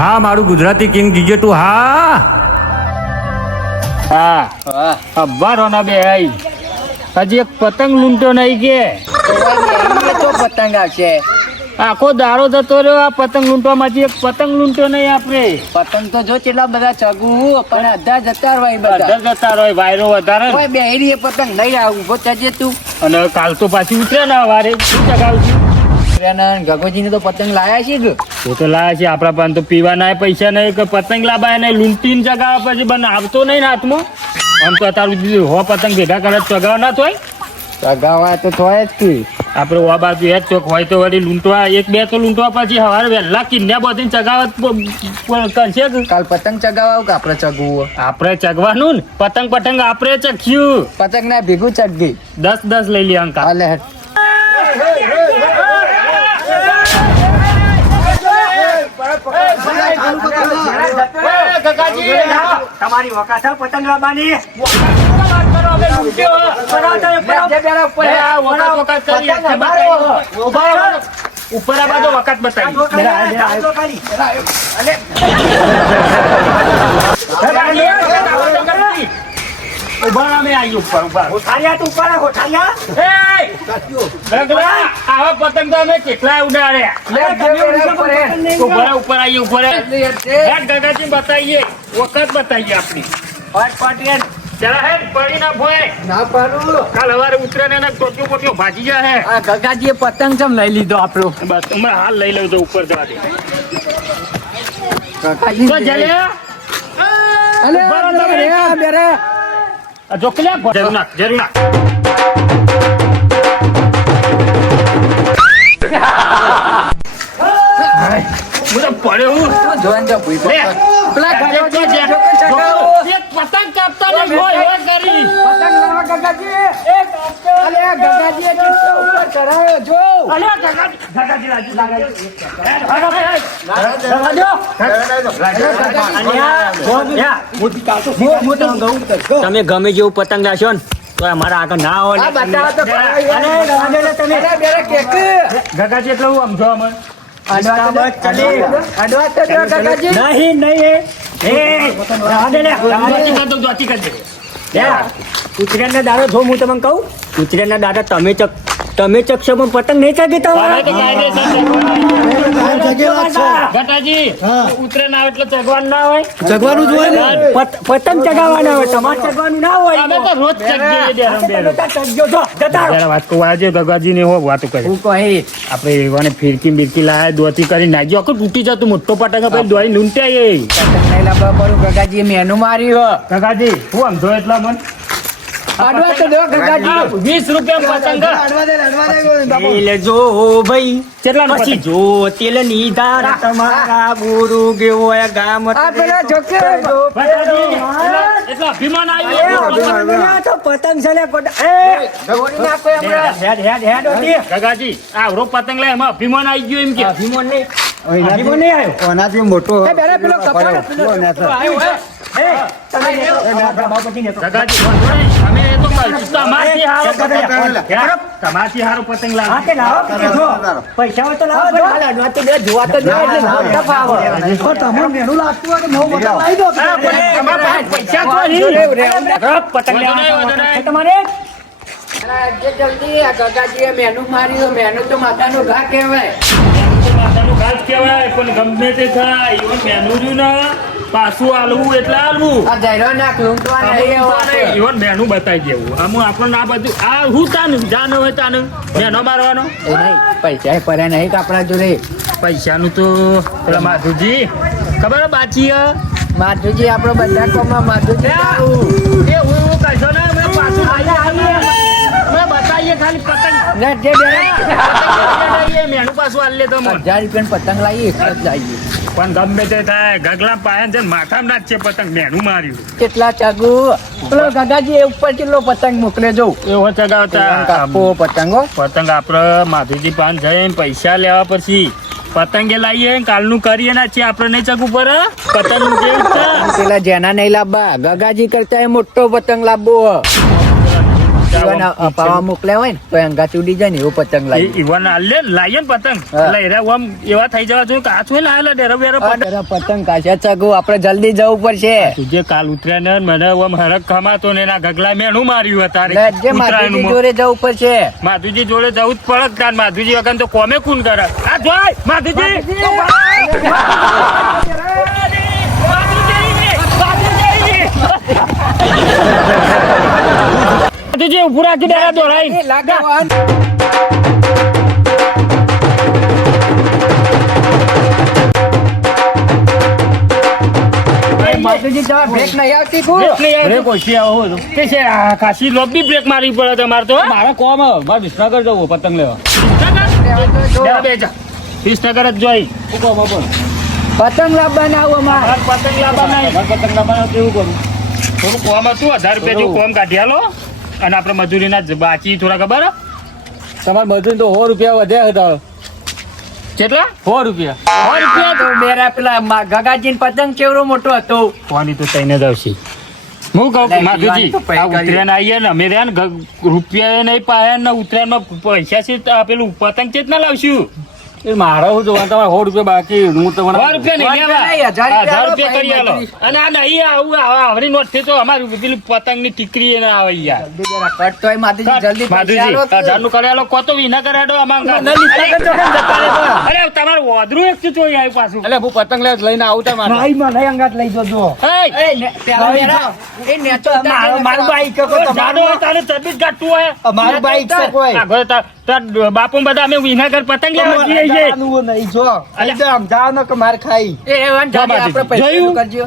હા મારું Gujarati king GJ તું હા. હા. અબ્બા રોના બે આઈ. હજી એક પતંગ લૂંટો નહીં કે. તો પતંગ આવશે આખો દારો જતો રહ્યો આ પતંગ લૂંટવામાંથી. એક પતંગ લૂંટો નહીં આપણે. પતંગ તો જો કેટલા બધા ચગુ પણ અધા જતા હોય બધા. અડધા જતા રહ્યો વાયરો વધારે. બેરી એ પતંગ નહીં આવું ઊભો થજે તું. અને કાલ તો પાછી ઉતરે ને વારે. શું ચગાવશું ગગોજી ને તો પતંગ લાયા છે કે? એ તો લાયા છે આપણા પણ તો પીવાના પૈસા નહીં કે પતંગ લાવવા નહીં લૂંટીને ચગાવવા પછી બને આવતો નહીં હાથમાં? આમ તો અત્યારે હો પતંગ ભેગા કરે ચગાવ ના થોય ચગાવા તો થોય જ તું આપણે ઓ બાજુ એ જ ચોક હોય તો વળી લૂંટવા એક બે તો લૂંટવા પછી સવારે વહેલા કિન્યા બધીને ચગાવત કરશે કાલ પતંગ ચગાવવા કે આપણે ચગવું? આપણે ચગવાનું ને પતંગ પતંગ આપણે ચખ્યું. પતંગ ના ભેગું ચગી દસ દસ લઈ લે અંકા હાલે હેડ. તમારી વખત પતંગ લાવવાની? ઉપર. આ બાજુ વખત બતાવી. ઊભા અમે આવી ઉપર ઊભા ગગલા, આવા પતંગ તો અમે કેટલા ઉડાડ્યા ઉપર ઉપર આવી ઉપર હેડ ગગાજી બતાઈએ વખત બતાઈએ આપણી ચલા હેડ પડી ના ભોય ના પાડું કાલ હવારે ઉતરે ને એને ટોટિયો ભાજી જાય હે આ ગગાજીએ પતંગ ચમ લઈ લીધો આપણો બસ હમણાં હાલ લઈ લઉં તો ઉપર જવા દે ગગાજી તો જલ્યા અલે બેરે, આ બેરે. આ જો ક્યાં ભો- જરૂર નાખ જરૂર નાખ પડ્યો હું તું જોઈને જા ભૂઈ. પેલા ગગાજી જે- પતંગ કાપતા નહીં હોય એવા કરી પતંગ લાવો ગગાજી. અલે ઉપર જો ગગાજી ગગાજી તમે ગમે જેવું પતંગ લાશો ને તો અમારા આગળ ના હોય. ગગાજી એટલે હું સમજો અમે. નહીં નહીં એ. દાડો જો હું તમને કહું. ઉત્તરાયણ દાદા તમે ચક તમે ચકશો પણ પતંગ નહીં ચગે તો હોય જગવાનું જ હોય પત- પતંગ ચગાવવાના હોય તમારે ચગવાનું ના હોય. વાત કહું આજે ગગાજી ને વાતો કરે. આપણે એવાને ફિરકી બિરકી લાયા દોતી કરી નાખી. આખું તૂટી જતું મોટો પટાકા ભાઈ દોરી લૂંટ્યા પતંગ પડું મેનુ માર્યું ગગાજી હું સમજો એટલા મન? અડવા તો રૂપિયા પતંગ. જો ભાઈ. કેટલાનું પછી જો તેલની. ધાર તમારા બોરુ ગેવો આ ગામ આ પેલા છોકરો એટલા- એટલા અભિમાન આવ્યું તો પતંગ છે લે, એ, દોરી નાખો હમણાં. હેડ હેડ હેડ ઓટી. ગગાજી આ આવરો પતંગ લાય એમાં અભિમાન આવી ગયો એમ કે. અભિમાન નહીં. અભિમાન નહીં આવ્યો. ઓનાથી મોટો. પેલો કપાળ પેલો તમારા જલ્દી આ ગગાજીએ મેનુ માર્યું મેનુ તો માતાનું ઘા કહેવાય માતાનું ઘાસ કહેવાય, પણ ગમે તે થાય મેનું રહ્યું ને પાછું આલવું એટલે આલવું આ જયરો નાખ લૂંટવા નહીં ઈવન મેનું બતાવી દેવું. આમ આપણને આ બધું આ હું તાનું જાન હોય તાનું. મેનો મારવાનો? એ નહીં પૈસા એ પડ્યા નહીં આપણા જોડે. પૈસાનું તો પેલા માધુજી. ખબર બાચી માધુજી આપણો બધા કોમમાં માધુજી એ. હું એવું ને પાછું બતાવીએ ખાલી ને જે બેરે. પતંગ પાછું હજાર લાવી એક જ લાવીએ. પણ ગમે તે થાય ગગલા પાયા છે ને માથામાં છે પતંગ મેણું માર્યું. કેટલા ચાગુ? પેલો ગગાજી ઉપર કેટલો પતંગ મોકલે જો? એવો ચગાવતા. કાપો પતંગો પતંગ આપડે માધુજી પાન જઈને પૈસા લેવા પછી પતંગે લાવીએ કાલનું કરીએ ના છે આપણે નહીં ચગુ પર પતંગ પેલા જેના નહીં લાવવા. ગગાજી કરતા એ મોટો પતંગ લાવવો. જીવન પાવા મોકલ્યા હોય ને તો અંગાત ઉડી જાય ને એવું પતંગ લાવી ઈવન લે લાઈએ ને પતંગ. એટલે એરા આમ એવા થઈ જવા જોઈએ કે આ શું લાયેલા ડેરો બેરો પતંગ કાશે ચગુ આપણે જલ્દી જવું પડશે. તુજે કાલ ઉતર્યા ને મને આમ હરક ખમાતો ને એના ગગલા મેણું માર્યું હતા જે માધુજી જોડે જવું પડશે. માધુજી જોડે જવું જ પડે તાર. માધુજી વગર તો કોમે કુન કરે. આ જોય માધુજી! માધુજી ઉભું રાખી ડેરા દોરાઈ લાગે વાહન. એ માધુજી તમારે બ્રેક નહીં આવતી કુ? બ્રેક ઓછી આવો છો. કે છે આ ખાસી લોબી બ્રેક મારી પડે તમારે તો મારે કોમ મારે વિસનગર જવું પતંગ લેવા. વિસનગર જ જોઈ. કોમ પણ પતંગ લાવવાના આવું અમારે. મારે પતંગ લાવવા પતંગ લાવવાનો કેવું કરું થોડું કોમ હતું હજાર રૂપિયા જેવું કોમ કાઢી આલો. અને આપણે મજૂરીના બાકી થોડા ખબર? તમારે મજૂરી તો સો રૂપિયા વધ્યા હતા કેટલા? સો રૂપિયા. સો રૂપિયા તો બેરા પેલા ગગાજી પતંગ કેવડો મોટો હતો. કોની તો તઈને જ આવશે. હું કહું માધુજી. ઉત્તરાયણ આવીએ ને અમે રહ્યા ને રૂપિયા નહીં પાયા ને ઉત્તરાયણમાં પૈસા છે પેલું પતંગ ચેત ના લાવશું. એ મારા હું જોવા તમારે સો રૂપિયા બાકી હું તો સો રૂપિયા નહીં હજાર રૂપિયા કરી આલો. અને આ નહીં આવું આવરી નોટથી તો અમારી પેલી પતંગની ટીકરી એને આવે યાર. કટ તોય માધુજી જલ્દી માધુજી હજારનું કરેલો કો તો વિના કરાડો? અરે તમારું વાદરું એક ચૂચો આવ્યું પાછું? એટલે હું પતંગ લેવા લઈને આવું તો મારા ભાઈ એ ને- પેલા બેરા, એ નેચો મારું બાઈક તો તમારું હોય તારે ચબીસ ગાંઠતું હોય. મારું બાઈક છે કોઈ બાપુ બધા અમે વિનાગર પતંગ લેવા જઈએ. ખાઈ.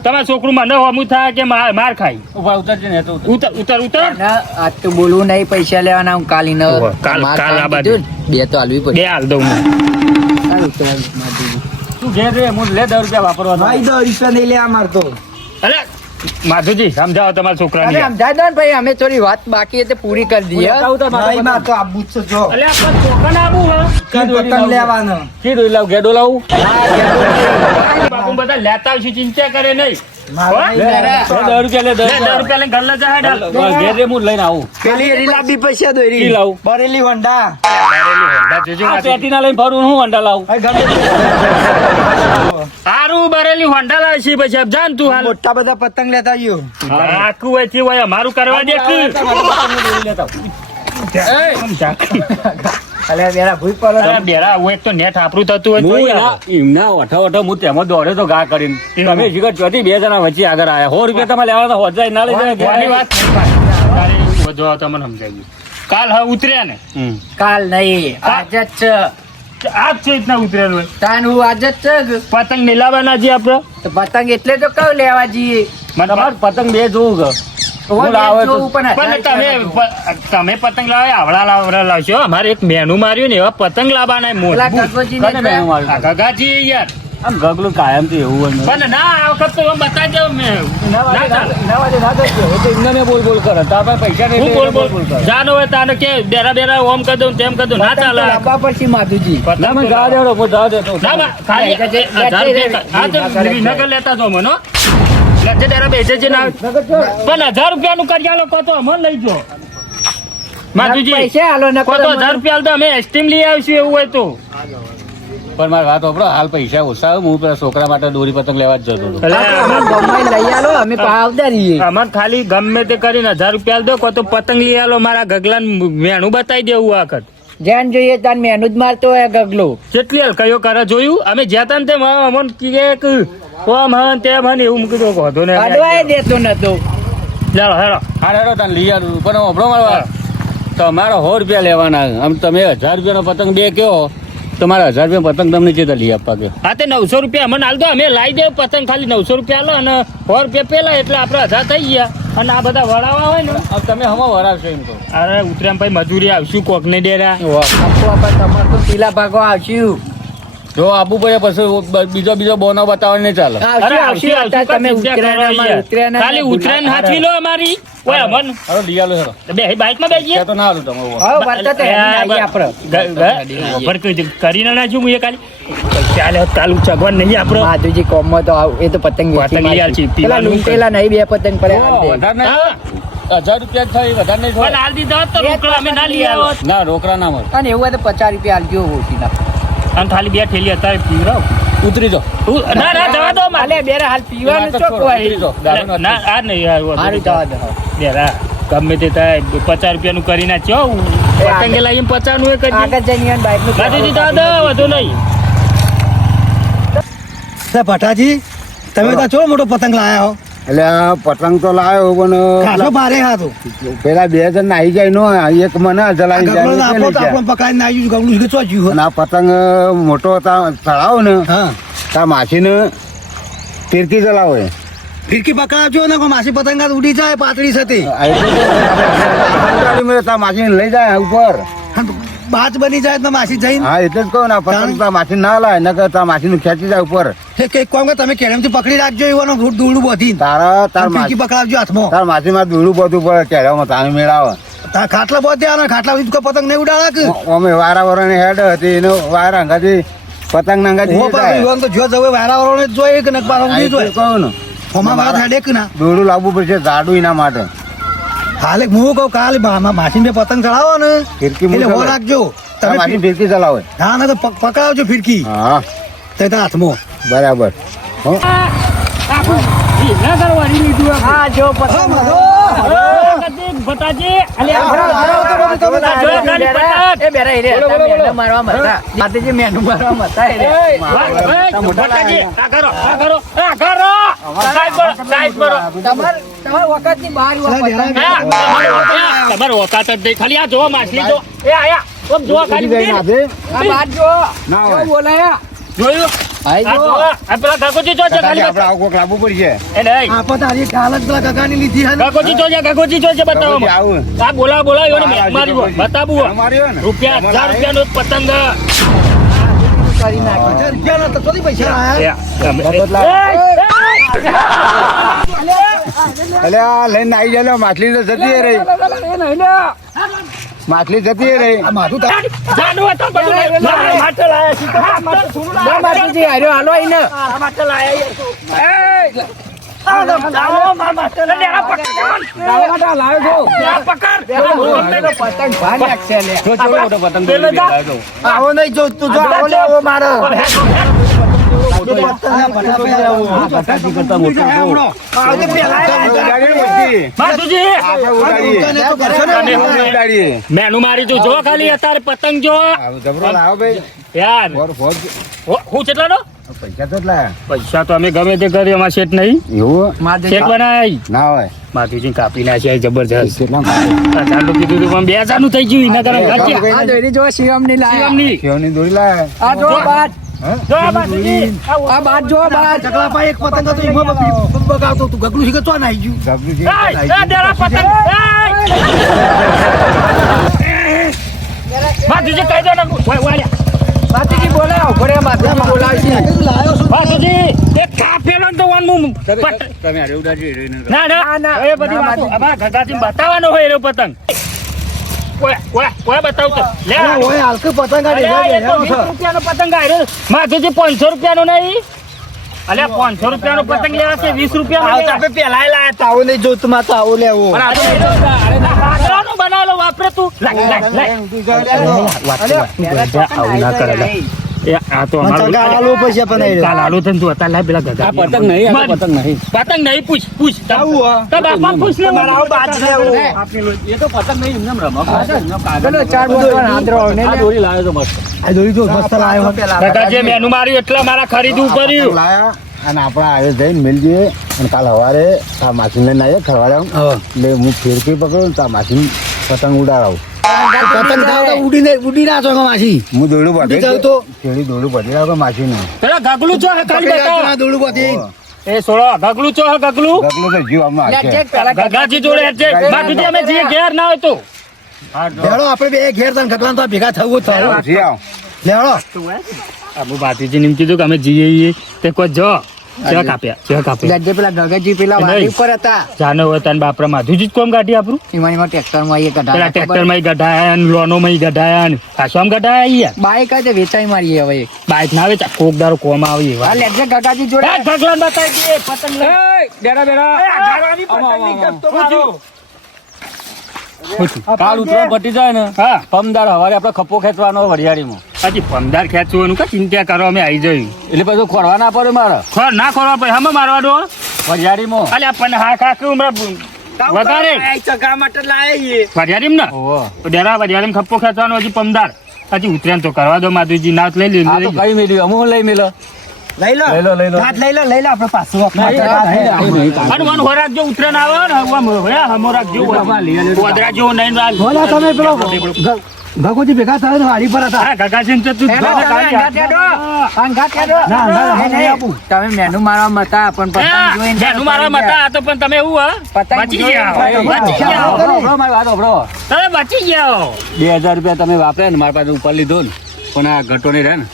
તમારા છોકરું મને હમું થાય કે માર માર ઉતરજે ને ઉતર. ઉતર ઉતર આજ તો બોલવું નહીં પૈસા લેવાના હું કાલી ઓહો, કાલ- કાલ આ બાજુ. બે તો હાલવી પડે બે હાલ દઉં તો ઘેર રે હું લે દસ રૂપિયા વાપરવા ભાઈ રૂપિયા નહીં લે અમાર તો. અરે માધુજી સમજાવો તમારા છોકરા છોકરાને આમ જાય ને ભાઈ અમે થોડી વાત બાકી હતી પૂરી કરી દઈએ. નહીં માર તો આબુ છે જો. અલે આ પણ છોકરાને હે. પતંગ લેવાનો. કીધું લાવ ગેડો લાવું? બાપુ બધા લેતા આવશું ચિંતા કરે નહીં. મારે મોટા બધા પતંગ લેતા આખું અમારું કરવા દે. અલે બેરા ભૂઈ પડો અરે બેરા આવું તો નેટ આપણું થતું હોય હું તોય એના- આવો. એમના ઓઠા ઓઠા હું તેમાં દોડ્યો તો ગા કરીને. તમે જીગર ચોથી બે જણા વચ્ચે આગળ આયા. સો રૂપિયા તમે લેવા તો હોજાય ના લઈ જાય. કોની વાત તારે એવું તમને સમજાવ્યું કાલ હવે ઉતર્યા ને? કાલ નહીં આજ જ છે. આજ છે રીતના ઉતરેલું હોય. તાન હું આજ જ છે પતંગ મેલાવાના છે આપણે તો પતંગ એટલે તો કઉ લેવા જઈએ મને પતંગ બે જોવું તમે પતંગ લાવે આવડા લાવડા લાવશો. અમારે એક મેનુ માર્યું ને એવા પતંગ લાવવાના ગગાજી યાર. આમ ગગલું કાયમથી એવું હોય પણ ના આ વખત તો એમ બતાવજો મેં એમને બોલ બોલ કરે. તાર પાસે નહીં બોલ બોલ બોલ કરે. જાનો હોય તાને કે બેરા બેરા ઓમ કર દઉં તેમ કર દઉં. ના ચાલે. આપા પડશે માધુજી. ના, મેં તો દેડો પણ હું દેતો. ના ખાલી હજાર રૂપિયા હા તો. વિનગર લેતા જો મને પણ હજાર રૂપિયા નું કરી આલો કો તો અમને લઈ જો. માધુજી પૈસા હાલો ન કો તો હજાર રૂપિયા તો અમે એસ્ટીમ લઈ આવીશું એવું હોય તો. પણ મારી વાત સાંભળો, હાલ પૈસા ઓછા હું પેલા છોકરા માટે દોરી પતંગ લેવા જ જતો હતો. અમે અમાર ખાલી ગમે તે કરીને હજાર રૂપિયા દો કો તો પતંગ લઈ આલો મારા ગગલા મેણું બતાવી દેવું આ વખત. જ્યાં જોઈએ તાન મેનુ જ મારતો હોય ગગલો. કેટલી હલકાઈઓ કયો કરે જોયું? અમે જ્યાં તા ને તેમ અમન કે ઓમ હન તેમ હન એવું મૂકી દો વાંધો ને અડવાય દેતો નતો. ચાલો હેડો. હા હેડો તને લઈ આવું. પણ હમણાં મારી તમારે સો રૂપિયા લેવાના આમ તમે હજાર રૂપિયાનો પતંગ બે કયો તમારે હજાર રૂપિયા પતંગ તમને જે લઈ આપવા કે હા તે નવસો રૂપિયા મને હાલ દો. અમે લાવી દે પતંગ ખાલી નવસો રૂપિયા લો અને સો રૂપિયા પેલા એટલે આપણે હજાર થઈ ગયા. અને આ બધા વળાવા હોય ને. હવે તમે હમો વરાવશો એમ તો અરે ઉતરામ ભાઈ મજૂરી આવશું કોક ને ડેરા તમારે તો પીલા ભાગો આવશું. જો આપવું પડે પછી બીજો બીજો બોનો બતાવવા નહીં ચાલે. તમે. ઉતરેના ખાલી ઉતરાયણ હાથી લો અમારી. ઓય અમન. અરે લઈ આલો બે બાઈકમાં બેસીએ તો ના આલું તમે હા વર્તા તો આવીએ આપણે ઓફર કરીને નાખ્યું હું એ ખાલી ચાલે ચાલુ ચગવાન નહીં આપણો. માધુજી કોમમાં તો આવ- એ તો પતંગ પતંગ લઈ છે. પેલા લૂંટેલા નહીં બે પતંગ પડે હજાર રૂપિયા થાય વધારે નહીં પણ થાય. હાલ દીધા તો રોકડા અમે ના લઈ હોત. ના રોકડા ના મળે. અને એવું હોય તો પચાસ રૂપિયા આલજો ઓછીના અને ખાલી બે થેલી હતા પીવરાવ. ઉતરી જાઓ. ના ના જવા દો માલે બે બેરા હાલ પીવાનું જ ચોક હોય. ના આ નહીં હારું જવા દો. બેરા ગમે તે થાય પચાસ રૂપિયાનું કરી નાખ્યો પતંગે લાવીને પચાસનું એક જ આગળ જઈને બાઈકનું ગાંધીજી દો વધુ નહીં. ભટાજી તમે તો ચો મોટો પતંગ લાયા હો? એટલે પતંગ તો લાવ્યો પણ ભારે હતો પેલા બે જણ નાહી જાય નો એક મને પકડાઈને નાખ્યું ગગડું કે ચોચ્યું અને આ પતંગ મોટો ચડાવો ને હા. તા માછીને તીરકી ચલાવે ફિરકી પકડાવજો ને માછી પતંગ ઉડી જાય પાતળી સાથે માછીને લઈ જાય ઉપર. બાજ બની જાય તો માસી જઈને? હા એટલે જ કહું ને પતંગ તા માછી ના લાય નકર તા માછીનું ખેંચી જાય ઉપર. એ કઈ કોમ કે તમે કેળમથી પકડી રાખજો એવાનો દૂડું બોધી તારા તાર માસી પકડાવજો હાથમાં. તાર માછીમાં દૂડું બધું પડે કેળામાં તાને મેળાવે. તા ખાટલા બોધે દેવાનો ખાટલા કોઈ પતંગ નહીં ઉડાડે કે? અમે વારા વરાની હેડ હતી એનો વારા અંગાથી પતંગ ના અંગાથી ઊભો પાછો યુવાન તો જો જવે વારા વરણ જોઈએ કે નક પાછો ઉડી જોઈએ? કહું ને. મારા થાડે કે ના? દૂડું લાવવું પડશે જાડું એના માટે. હાલે હું કહું કાલે માસીને પતંગ ચડાવો ને ફિરકી એટલે હો રાખજો તમે માછી ફિરકી ચલાવે ના ના તો પક- પકડાવજો ફિરકી હા તે તારા હાથમાં બરાબર હો જો તો મારવા મતા. મારવા મતા, તમાર ઓકાત જ નહીં ખાલી આ જોવા માછલી જો એ આયા જો. બોલાયા જો જો ખાલી આપણે આવું કોક લાવવું પડશે એ નહીં આપો તારી કાલ જ પેલા કાકાની લીધી હે ને. કાકોજી જો છે કાકોજી જો છે બતાવો કાકોજી આવું. આ બોલા બોલા એને મેં મારી હોય, બતાવું હોય. અમારી રૂપિયા હજાર રૂપિયાનો એક પતંગ કરી આયા એટલે આ લઈને આવી જાય માછલી તો જતી રહી માછલી જતી રહી માથું માતાજી, હાર્યો, હાલો આઈને. મારા માટે લાયા છે. એ, આવો. પતંગ નહીં જો તું જો આવો લે મારો મોટી. ને. મેનું મારી તું જો ખાલી અત્યારે પતંગ જો. લાવો ભાઈ. યાર. ફોર- ફોર- હો- હું કેટલાનો? પૈસા તો પૈસા તો અમે ગમે તે કરીએ અમારે શેઠ નહીં. એવું? શેઠ બનાય. ના હોય. માધુજી કાપી નાખ્યા જબરજસ્ત. કેટલા હજારનું કીધું પણ બે હજારનું થઈ ગયું એના કારણે ઘટ્યા. આ દોરી જો શિવમની લાયા. શિવમની. કેવની દોરી લાયા. આ જો જો આ માધુજી, આ બાર જો બાર. ચકલા પાસે એક પતંગ હતો એમાં બગાવતો તું ગગલું શીખે તો નાઈ ગયું ગભરું છે. એ પતંગ, એય. કહી દો ને ઓય, ઓય. માતાજી બોલાવો. ઊભો રે, માતાજી બોલાવશે. લાયો છું માધુજી, એ કાપેલો ને તો વાનું પત- તમે હારે ઉડાડી રહી ને. ના ના ના, ના. એ બધી વાતો અમારા ગગાજી બતાવવાનો હોય એનો પતંગ અલ્યા, પાંચસો રૂપિયાનો નહીં અલ્યા પાંચસો રૂપિયાનો પતંગ લેવા છે વીસ રૂપિયા પેલા લાયા તાવો નહીં જોતું માં તાવો લેવો બનાવેલો વાપરે તું એ આ તો આલુ પૈસા કાલ આલુ થઈને તું અત્યારે લાય પેલા ગગા. પતંગ નહીં આ પતંગ નહીં. પતંગ નહીં પૂછ પૂછ. આવું તો બાપા પૂછ લે મારા આવું બાજ લેવો. એ તો પતંગ નહીં એમને એમ રમકડા છે, એમનો કાગળ. ચાર બોતલ હાંધરો ને આ દોરી લાવ્યો તો મસ્ત. આ દોરી જો મસ્ત લાયો હો. ગગાજીએ મેનુ માર્યું એટલે મારા ખરીદવું પતંગ લાયા અને આપણે આવે જઈને મિલજે અને કાલ સવારે આ માછલી લઈને આવીએ ખરવાડે એટલે હું ફિરકી પકડું તા માછલી પતંગ ઉડાડાવું. પતંગ તાવ ઉડીને ઉડી ના છો માસી. હું દોરડું ઉડી જાવ તો. કેળી દોરડું બાંધી રાખો માછલીને પેલા ગગલું છો ખાલી બતાવો દોડું બધી. એ સોળો ગગલું છો હે ગગલું? તો જીવ આમાં લે, હાકે. ચેક પેલા ગગાજી જોડે છે માધુજી અમે જઈએ ઘેર ના હોય તો. લેડો આપણે બે ઘેર તને ગગલાન તો ભેગા થવું જ થાય. જી આવ. લેડો અબુ બાતીજી એમ કીધું કે અમે જીએ તે કોઈ જો. ચેક આપ્યા ચેક આપ્યા જે પેલા ગગજી પેલા વાડી ઉપર હતા. જાનો હોય તને બાપરા માધુજી જ કોમ કાઢી આપણું? માં ટ્રેક્ટરમાં ગઢાયા પેલા ટ્રેક્ટરમાં ગઢાયા ને લોનો માં ગઢાયા ને. પાછો ગઢાયા યાર? બાઈક આજે વેચાઈ મારી હવે બાઈક ના આવે ચા કોક દારો કોમ આવી એવા. આ લેજે ગગાજી જોડે ઢગલા બતાવી દે પતંગ લે બેરા બેરા. એ પતંગની ગત મારો. કાલ ઉતરણ પટી જાય ને હા. પમદાર હવારે આપણે ખપ્પો ખેંચવાનો વરિયાળીમાં હજી પમદાર ખેંચવાનું કે ચિંતા કરો અમે આવી જઈ એટલે પછી ખોરવા ના પડે મારે? ખોર ના ખોરવા પડે હમે મારવાનો મો અલે પણ હા કાકુ હમણાં વધારે. ચગા માટે લાયા વરિયાળીમ ને ડેરા વરિયાળીમ ખપ્પો ખેંચવાનો હજી પંદર. હજી ઉતરેન તો કરવા દો માધુજી નાથ લઈ લીધું કઈ મેલ્યું અમુક લઈ મેલો. લઈ લો. લઈ લો લઈ લો. લઈ લો લઈ લો આપણે પાછું અને વન હોરાક જો ઉતરેન આવે ને હમો રાખજો ગોદરા જેવો નહીં તમે પેલો ભગવતી ભેગા થાય તો વાડી પર હતા. હા કાકાજી તો તું તમે હેડો. હેડો. મેનુ મારવા મતા પણ પતંગ જોઈને જેનું મારા મતા તો પણ તમે એવું હા? પતંગ બચી ગયા. બચી ગયા. મારી વાત અભરો. તમે બચી ગયા બે હજાર રૂપિયા તમે વાપર્યા ને મારા પાસે ઉપર લીધો ને. પણ આ ઘટો નહીં રહે ને.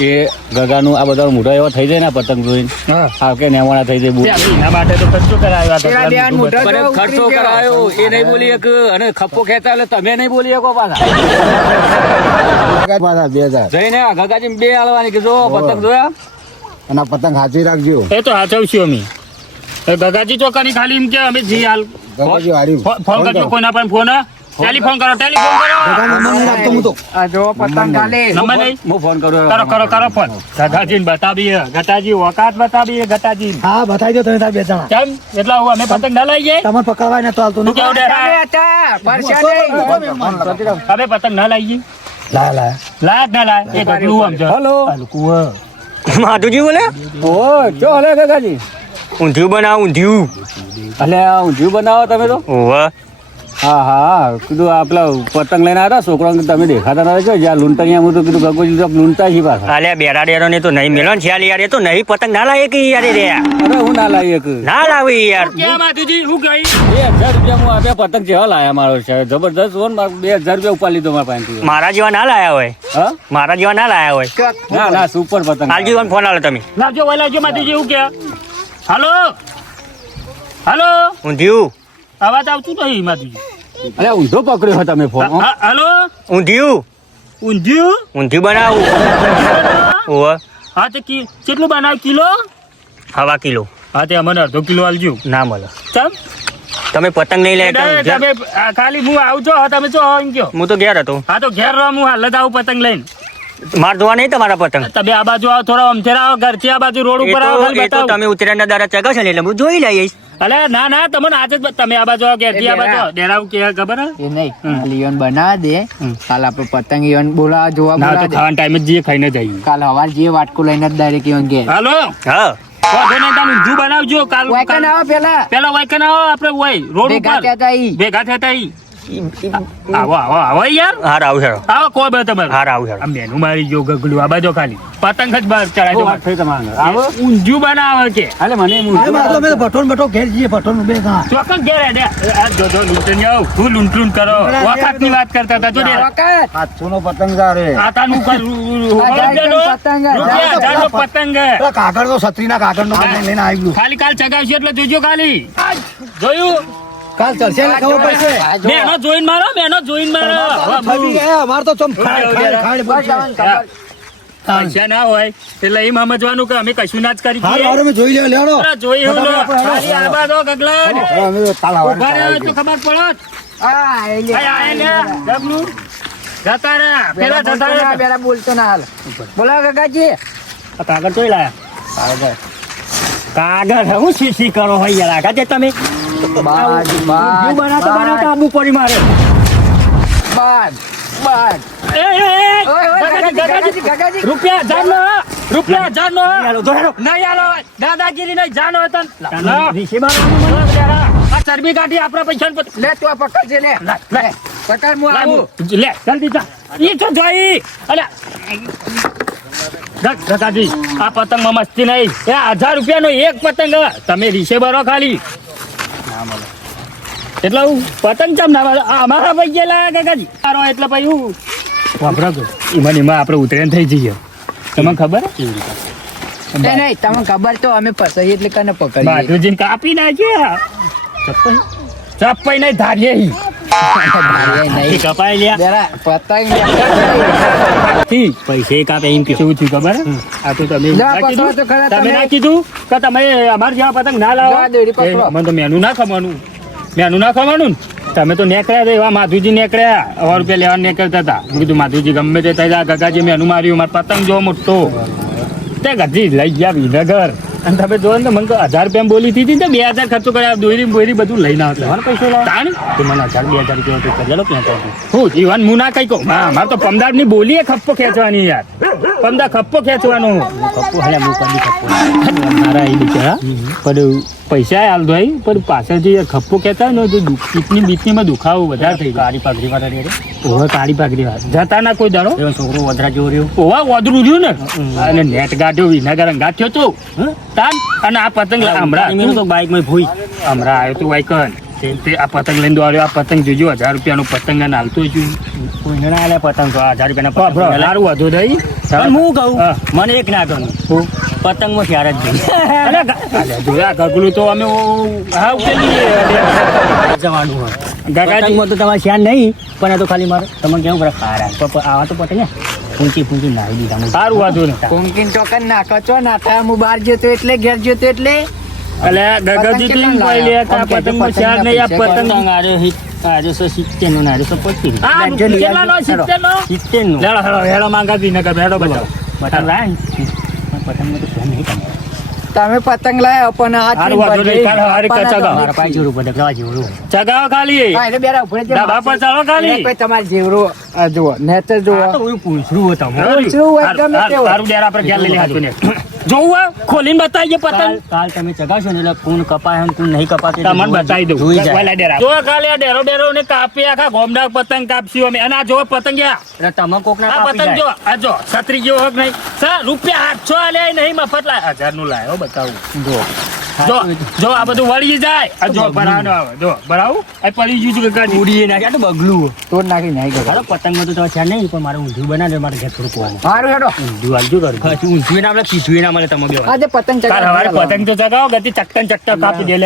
એ ગગાનું આ બધા મોઢા એવા થઈ જાય ને પતંગ જોઈને? હા. કે નેવાણા થઈ જાય. એના માટે તો ખર્ચો કરાયો ખર્ચો કરાયો એ નહીં બોલી એક અને ખપ્પો ખેંચા એટલે તમે નહીં બોલી શકો પાછા. પાછા બે હજાર. જઈને ગગાજી બે આલવાની કે જો પતંગ જોયા? અને પતંગ સાચવી રાખજો. એ તો હાચવશું અમે. ગગાજી ચોકાની ખાલી એમ કે અમે જી હાલ. ગગાજી વાડી ફો- ફોન કરજો કોઈના પણ ફોન હા? ટેલિફોન કરો ટેલિફોન કરો. નંબર નહીં રાખતો હું તો આ જો પતંગ ખાલી નંબર નહીં? હું ફોન કરું. કરો કરો કરો ફોન. ગગાજીને બતાવીએ. ગટાજી ઓકાત બતાવીએ ગટાજી હા બતાવી દો તમે તાર બે જણા. કેમ? એટલા હું અમે પતંગ ના લઈ જઈએ તમને પકડવાય ને તો હાલતું તું કેવું ડેરા હતા, પરસ્યા નહીં. પતંગ ના લઈ જઈએ લા લા લાય ના લાય. એ ગગલું આમ છે હલો. હલકું માધુજી બોલે? ઓ ચો હલે ગગાજી? ઊંધિયું બનાવ ઊંધિયું. એટલે આ ઊંધિયું બનાવો તમે તો. ઓવે. હા હા. કીધું આપલા પતંગ લઈને આવ્યા છોકરા તમે દેખાતા ના છો? જ્યાં લૂંટણિયા હું તો કીધું ગગોજી તો લૂંટા છે પાછા. અલ્યા બેરા ડેરો ને તો નહીં મેલો છે યાર. એ તો નહીં પતંગ ના લાવે કે યાર એ રે અરે હું ના લાવી એક ના લાવી યાર. કે માધુજી હું ગઈ બે હજાર રૂપિયા હું આપ્યા પતંગ જેવા લાયા મારો છે. જબરદસ્ત ફોન મારે બે હજાર રૂપિયા ઉપાડી લીધો મારા પાસેથી. મારા જેવા ના લાયા હોય? હા? મારા જેવા ના લાયા હોય? ના ના સુપર પતંગ હાલજી ફોન આલો તમે. લાવજો વય લાવજો માધુજી હું કે હાલો? હાલો? ઊંધિયું. અવાજ આવતું નહીં માધુજી? અરે ઊંધો પકડ્યો તમે ફોન હા, હાલો? ઊંધિયું? ઊંધિયું? ઊંધિયું બનાવું? ઓવે હા તે કેટલું બનાવ કિલો? હવા કિલો. હા તે અમને અડધો કિલો આલજો. ના મળે. ચમ? તમે પતંગ નહીં લેતા? તમે ખાલી હું આવજો હા તમે જો એમ કયો હું તો ઘેર હતો. હા તો ઘેર રહો હું હાલ જ આવું પતંગ લઈને. માર ધોવા નહીં તમારા પતંગ? તમે આ બાજુ આવો થોડા અમથેરા આવો ઘરથી આ બાજુ રોડ ઉપર આવો તમે ઉત્તરાયણના દાડા ચગાવશો ને એટલે હું જોઈ લઈશ. અલે ના ના તમને આજે જ તમે આ બાજુ આવો ઘેરથી આ બાજુ આવો. ડેરાવ કે ખબર એ નહીં લિયોન બના દે. કાલ આપણે પતંગ ઈવન બોલા જોવા ના તો ખાવાના ટાઈમે જ જઈએ ખાઈને જઈએ. કાલ હવાર જે વાટકો લઈને જ ડાયરેક્ટ ઈવન ઘેર. હાલો? હા. વાંધો નહીં બનાવજો કાલ વાયકા આવો પેલા. પેલા વાયકન આવો આપણે વાય રોડ ભેગા ઉપર. ભેગા થતા ભેગા થતા ઈ. આવો આવો આવો યાર. હાર આવું હેરો આવો કોઈ બે તમારે. હાર આવું હેરો મેનુ મારી જો ગગલું આ બાજુ ખાલી. પતંગ જ બહાર ચડાવી શું વાત થઈ તમારે આવો. ઊંધિયું બનાવે કે. હાલે મને એમ અરે મારે તો અમે તો ભટોન ભટો ઘેર જઈએ ભટોન બે જણા ચોક્કસ ઘેર હેડે. આ જો જો લૂંટણી આવો. હું લૂંટલું કરો. વખતની વાત કરતા હતા જો ને વખત. પતંગ પતંગ, રૂપિયા પતંગ. કાગળ નો લઈને આવ્યું ખાલી કાલ ચગાવશે એટલે જોજો ખાલી. જોયું? કાલ ચડશે ને ખબર પડશે મેનો જોઈન મારો મેનો જોઈન મારો ફરી ગયા અમાર તો ચમ ખાડ ખાડ ખાડ પડશે પૈસા ના હોય એટલે એમ સમજવાનું કે અમે કશું ના જ કરી. જોઈ લે લેવાનો જોઈ લો. ખાલી ગગલા. અમે તો ખબર પડત. હા, એ લે. આય, આય લે, ગગલું. જતા રહે. પેલા પેલા જતા બોલતો પેલા બોલતો ના હાલ બોલાવો કાકાજી કાગળ તોય લાયા કાગળ હું શીશી કરો હોય યાર આગા તે તમે બાજ હું બનાવતા બનાવતા આબુ પડી મારે. બાજ બાજ એ, એ, એ, ઓય, ઓય, ગગાજી, ગગાજી. રૂપિયા હજાર રૂપિયા હજાર નો. નહીં આલો દાદાગીરી નહીં જાનો હતો આ ચરબી કાઢી આપણા પૈસા લે તું આ પકડ લે. લે પકડ હું આવું. લે જલ્દી જા. ઈ તો જોઈ. અલે ગગાજી આ પતંગમાં મસ્તી નહીં. એ હજાર રૂપિયાનો એક પતંગ. તમે રીસે ભરો ખાલી. એટલે હું પતંગ ચમ ના મારો? અમારા ભાઈ ગયેલા કાકાજી? મારો એટલે પછી હું? વાપરા તો. એમાં એમાં આપણે ઉતરેણ થઈ જઈએ. તમને ખબર? હે? નહીં નહીં તમને ખબર તો અમે પસાઈ એટલે કને બાજુજીને કાપી નાખ્યા ચપ્પઈ ચપ્પઈ નહીં ધારીએ પૈસે કાપે એમ થયું ખબર? આ તો તમે ના કીધું? પકડો તો તમે તમે. ના કીધું કે તમે અમાર જેવા પતંગ ના લાવો. જા, દોરી પકડો. એ, મને તો મેનું ના ખવાનું મેનું ના ખવાનું તમે તો નીકળ્યા હતા એવા માધુજી નીકળ્યા. સો રૂપિયા લેવા નીકળતા હતા. મેં કીધું માધુજી ગમે તે થાય ગગાજી મેં એનું માર્યું મારે પતંગ જો મોટો. તે ગજી લઈ ગયા વિનગર. અને તમે જો ને મને તો હજાર રૂપિયા બોલી હતી ને બે હજાર ખર્ચો કર્યા. દોરી બોરી બધું લઈને આવતા પૈસા તાણ? તો મને હજાર બે હજાર રૂપિયા તો કરી લો ક્યાં હું જીવન હું ના કઈ કહું? હા મારે તો પમદારની બોલી એ ખપ્પો ખેંચવાની યાર. પમદાર ખપ્પો ખેંચવાનો. ખપ્પો હે હું કદી ખપ્પો. મારા એ બિચારા પણ પૈસા હાલ ભાઈ પણ પાછળથી ખપ્પો કહેતા હોય ને તો પીકની બીકનીમાં દુખાવો વધારે થઈ કાળી પાઘડી વાળા ઓવા કાળી પાઘડી વાળા. જતા ના કોઈ દાડો? છોકરો વધરા જેવો રહ્યો. ઓવા વધરું રહ્યું ને? અને નેટ ગાઢ્યો વિનાગર અંગાત થયો તો તાન અને આ પતંગ હમણાં. તો બાઈકમાં ભૂઈ. હમણાં આવ્યો તો વાઈકન તે- તે આ પતંગ લઈને દોડ્યો આ પતંગ જોજો હજાર રૂપિયાનો પતંગ અને હાલતો છું કોઈને ના આલે પતંગ તો હજાર રૂપિયાના સારું વધુ દઈ. હું. કહું મને એક ના ગયું પતંગમાં ક્યારે જ જોયા ગગલું તો અમે હા ઉકેલી જવાનું હોય. ગગાજી તો તમારે શ્યાન નહીં પણ આ તો ખાલી મારે તમને કેવું પડે ખારા. આવા તો પતે ને પૂંચી ફૂંકી નાખી દીધા સારું વાંધો કોંકીન ટોકન નાખો છો નાથા હું બહાર જતો એટલે ઘેર જતો એટલે? એટલે ગગજી ટીમ કોઈ લે કા પતંગ ચાર ને આ પતંગ આરે આરે સો સિત્તેર નો આરે સો પચીસ. લઈ કેટલાનો? આવજો. સિત્તેરનો? સિત્તેર નો લેડો, હેડો, હેડો માંગાતી નગર હેડો બતાવો. લાય પતંગ તો નહીં તમે પતંગ લાવ્યો પણ આ હારું વાંધો નહીં, કાલ હારી કચા મારા પાસે જોરું પડે લેવા જોરું ચગાવ ખાલી હા, એટલે બેરા ઉભરે છે. ડાબા પર ચાલો ખાલી. કોઈ તમારે જેવડો આ જુઓ નેતર જો આ તો હું પૂછરું હતો હારું. શું હોય ગમે હારું, તે હોય. હારું, ડેરા પર ઘેર લઈ લે હાથું ને. જોવું હોય? ખોલીને બતાવીએ પતંગ. કાલ તમે ચગાશો ને એટલે કોણ કપાય અને કોણ નહીં કપાતી તમને બતાવી દઉં. જોઈ જાય. જો કાલે આ ડેરો ડેરો ને કાપી આખા ગોમડા પતંગ કાપશું અમે. અને આ જો પતંગિયા એટલે તમે કોક ના આ પતંગ જો આ જો છત્રી જેવો હક નહીં. સર રૂપિયા આઠસો આલે નહીં મફત લાય. હજારનું લાય બતાવું. જો. જો જો આ બધું વળી જાય. આ જો ભરાવાનો આવે. જો ભરાવું? આ પડી ગયું છે કાઢી ઉડીએ નાખે તો બગલું. તોડ નાખી નાખી ગયો હાલો પતંગમાં તો તમારે છે નહીં પણ મારે ઊંધું બનાવે મારે ઘેર થોડું સારું હેડો. ઊંધું આલજો કરું ઊંધું ના મળે કીધું ના મળે તમે બે આજે પતંગ ગયેલો. પતંગ તો ચગાવો ગતિ ચક્કન ચકટન કાપી દે